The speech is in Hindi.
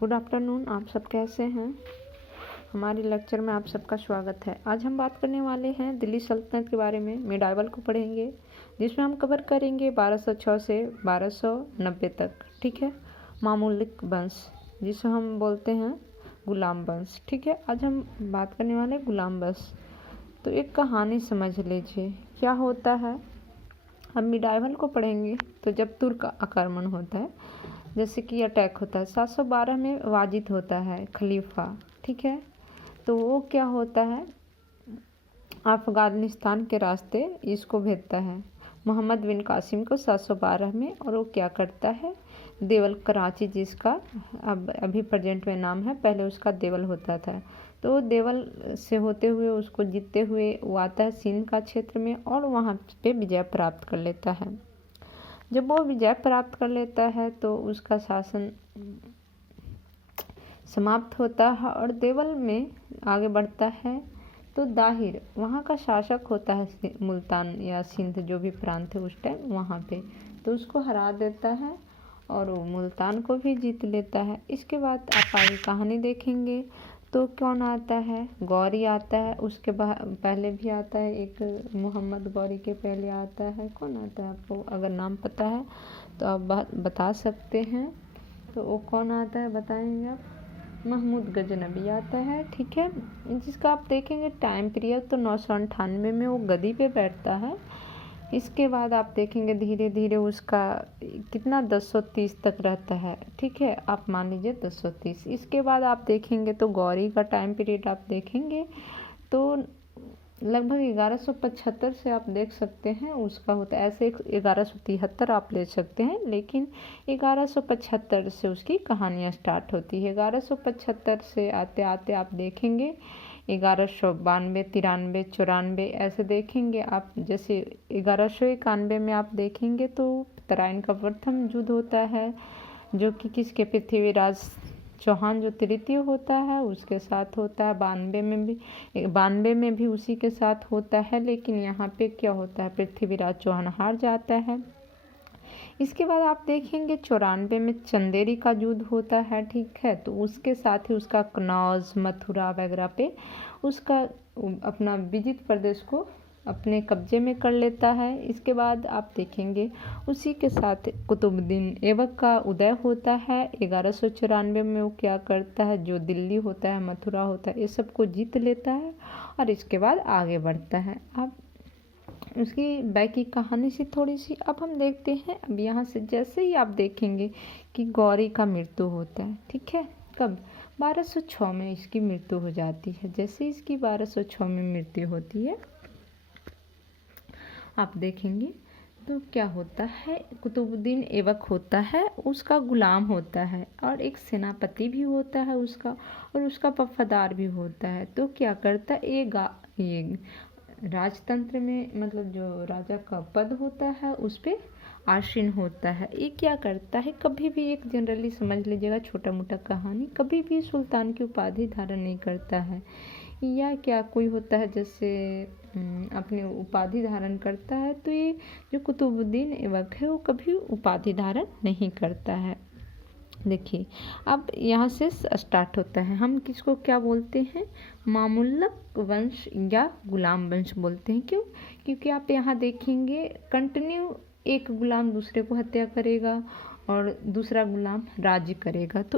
Good afternoon. आप सब कैसे हैं? हमारे लेक्चर में आप सबका स्वागत है। आज हम बात करने वाले हैं दिल्ली सल्तनत के बारे में। मिडाइवल को पढ़ेंगे, जिसमें हम कवर करेंगे 1206 से 1290 तक। ठीक है। मामलुक वंश, जिसे हम बोलते हैं गुलाम वंश। ठीक है। आज हम बात करने वाले गुलाम वंश। तो एक कहानी समझ लीजिए क्या होता है। हम मिडाइवल को पढ़ेंगे तो जब तुर्क आक्रमण होता है, जैसे कि अटैक होता है 712 में वाजिद होता है खलीफा। ठीक है। तो वो क्या होता है, अफ़गानिस्तान के रास्ते इसको भेजता है मोहम्मद बिन कासिम को 712 में। और वो क्या करता है, देवल कराची, जिसका अब अभी प्रेजेंट में नाम है, पहले उसका देवल होता था। तो देवल से होते हुए उसको जीतते हुए वो आता है सिंध का क्षेत्र में और वहाँ पे विजय प्राप्त कर लेता है। जब वो विजय प्राप्त कर लेता है तो उसका शासन समाप्त होता है और देवल में आगे बढ़ता है। तो दाहिर वहाँ का शासक होता है, मुल्तान या सिंध जो भी प्रांत है उस टाइम वहाँ पे, तो उसको हरा देता है और वो मुल्तान को भी जीत लेता है। इसके बाद आप आगे कहानी देखेंगे तो कौन आता है, गौरी आता है। उसके पहले भी आता है एक मोहम्मद गौरी के पहले आता है, कौन आता है आपको अगर नाम पता है तो आप बता सकते हैं। तो वो कौन आता है बताएंगे आप? महमूद गजनबी आता है। ठीक है। जिसका आप देखेंगे टाइम पीरियड तो 998 में वो गद्दी पे बैठता है। इसके बाद आप देखेंगे धीरे धीरे उसका कितना 1030 तक रहता है। ठीक है, आप मान लीजिए 1030। इसके बाद आप देखेंगे तो गौरी का टाइम पीरियड आप देखेंगे तो लगभग 1175 से आप देख सकते हैं उसका होता है। ऐसे 1173 आप ले सकते हैं, लेकिन 1175 से उसकी कहानियाँ स्टार्ट होती है। 1175 से आते आते आप देखेंगे 1192, 93, 94 ऐसे देखेंगे आप। जैसे 1191 में आप देखेंगे तो तराइन का प्रथम युद्ध होता है, जो कि किसके, पृथ्वीराज चौहान जो तृतीय होता है उसके साथ होता है। 92 में भी उसी के साथ होता है, लेकिन यहाँ पे क्या होता है, पृथ्वीराज चौहान हार जाता है। इसके बाद आप देखेंगे 94 में चंदेरी का युद्ध होता है। ठीक है। तो उसके साथ ही उसका कनौज, मथुरा वगैरह पे उसका अपना विजित प्रदेश को अपने कब्जे में कर लेता है। इसके बाद आप देखेंगे उसी के साथ कुतुबुद्दीन ऐबक का उदय होता है। 1194 में वो क्या करता है, जो दिल्ली होता है, मथुरा होता है, ये सब को जीत लेता है और इसके बाद आगे बढ़ता है। अब उसकी बाकी कहानी से थोड़ी सी अब हम देखते हैं। अब यहाँ से जैसे ही आप देखेंगे कि गौरी का मृत्यु होता है। ठीक है। कब? 1206 में इसकी मृत्यु हो जाती है। जैसे इसकी 1206 में मृत्यु होती है आप देखेंगे तो क्या होता है, कुतुबुद्दीन ऐबक होता है, उसका गुलाम होता है और एक सेनापति भी होता है उसका, और उसका वफादार भी होता है। तो क्या करता है, ये राजतंत्र में मतलब जो राजा का पद होता है उस पर आसीन होता है। ये क्या करता है, कभी भी एक जनरली समझ लीजिएगा छोटा मोटा कहानी, कभी भी सुल्तान की उपाधि धारण नहीं करता है। या क्या कोई होता है जैसे अपने उपाधि धारण करता है, तो ये जो कुतुबुद्दीन ऐबक है वो कभी उपाधि धारण नहीं करता है। देखिए अब यहाँ से स्टार्ट होता है। हम किसको क्या बोलते हैं, मामुल्लक वंश या गुलाम वंश बोलते हैं। क्यों? क्योंकि आप यहाँ देखेंगे कंटिन्यू एक गुलाम दूसरे को हत्या करेगा और दूसरा गुलाम राज्य करेगा। तो